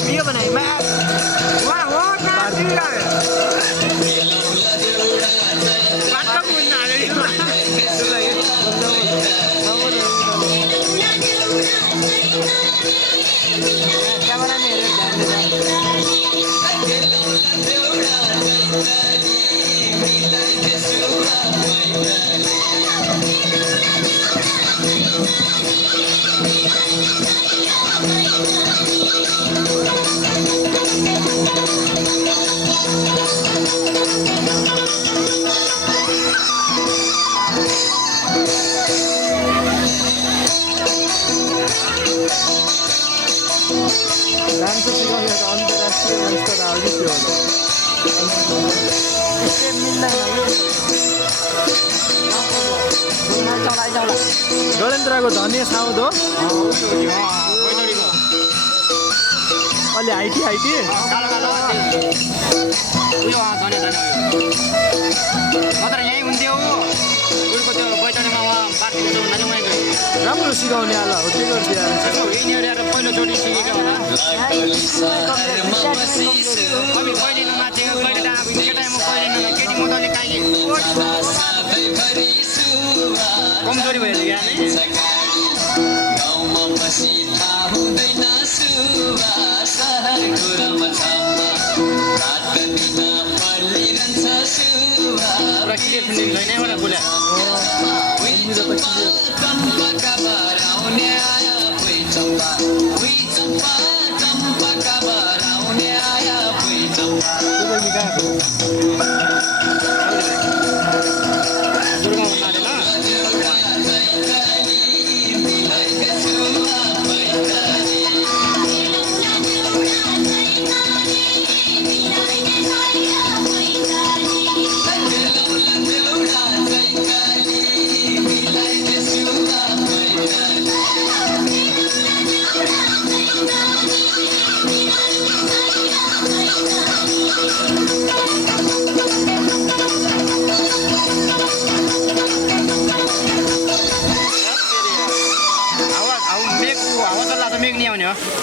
video बनाई मैं वाह वो ना दिल है बात का बोलना है क्या बना नहीं डांस सिखाउने त अन्तर्राष्ट्रिय मञ्चको त अघि थियो होला स्टेप मिल्दैन गणेन्द्रको धनिया साउद हो अलि हाइटी हाइटी राम्रो सिकाउने आला हो के गरिदिया पहिलोचोटि सिकेको होला कहिले कहिले ननाचेको कहिले त अब केटा म कहिले केटी म त अलिक काहीँ कमजोरी भएर गयो पुरा क्लियर फिल्डिङ छैन एउटा बोल्या मेघ नहीं आउने हो